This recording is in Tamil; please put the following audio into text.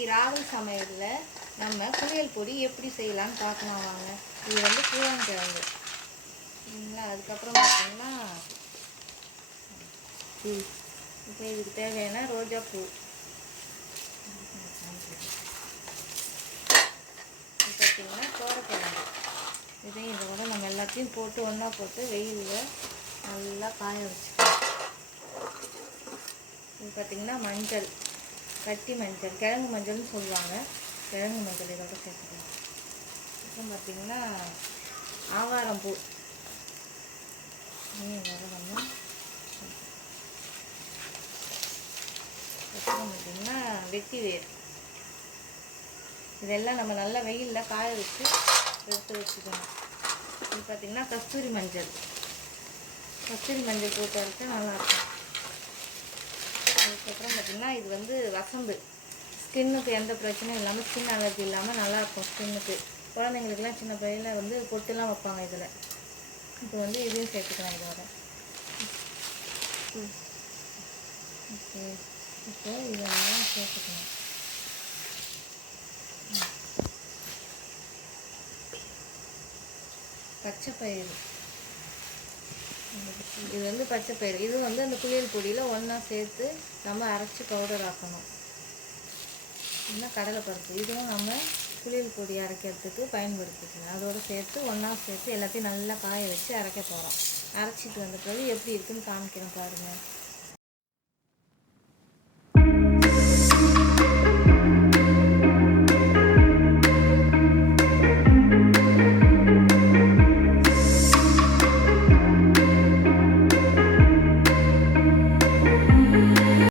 இன்றைக்கி ராகுல் சமையலில் நம்ம குளியல் பொடி எப்படி செய்யலாம்னு பார்க்கலாம் வாங்க. இது வந்து கூழாங்கிழங்கு சரிங்களா? அதுக்கப்புறம் பார்த்தீங்கன்னா இப்போ இதுக்கு தேவையான ரோஜா பூ. இது பார்த்தீங்கன்னா கோரக்கிழங்கு இதையும் கூட நம்ம எல்லாத்தையும் போட்டு ஒன்றா போட்டு வெயிலில் நல்லா காய வச்சுக்கலாம் இது பார்த்திங்கன்னா மஞ்சள். கட்டி மஞ்சள் கிழங்கு மஞ்சள்னு சொல்லுவாங்க. கிழங்கு மஞ்சள் இதோட சேர்த்துக்கலாம். அப்புறம் பார்த்திங்கன்னா ஆவாரம் பூ. இதையும் அப்புறம் பார்த்திங்கன்னா வெட்டி வேர். இதெல்லாம் நம்ம நல்லா வெயிலில் காய வச்சு எடுத்து வச்சுக்கணும். இது பார்த்திங்கன்னா கஸ்தூரி மஞ்சள். கஸ்தூரி மஞ்சள் போட்டு அரைச்சா நல்லாயிருக்கும் அதுக்கப்புறம் பார்த்திங்கன்னா இது வந்து வசம்பு. ஸ்கின்னுக்கு எந்த பிரச்சனையும் இல்லாமல் ஸ்கின் அலர்ஜி இல்லாமல் நல்லாயிருக்கும் ஸ்கின்னுக்கு. குழந்தைங்களுக்குலாம் சின்ன பையில வந்து பொட்டுலாம் வைப்பாங்க இதில். இப்போ வந்து இதையும் சேர்த்துக்கலாம் இதோட. ஓகே. இப்போ இதெல்லாம் சேர்த்துக்கணும் பச்சை பயிறு இது வந்து பச்சை பயிர் இது வந்து அந்த குளியல் பொடியில் ஒன்றா சேர்த்து நம்ம அரைச்சி பவுடர் ஆக்கணும். இன்னும் கடலை பருப்பு இதுவும் நம்ம குளியல் பொடி அரைக்கிறதுக்கு பயன்படுத்திக்கலாம். அதோடு சேர்த்து ஒன்றா சேர்த்து எல்லாத்தையும் நல்லா காய வச்சு அரைக்க போகிறோம் அரைச்சிட்டு வந்த பிறகு எப்படி இருக்குன்னு காமிக்கிறேன் பாருங்கள்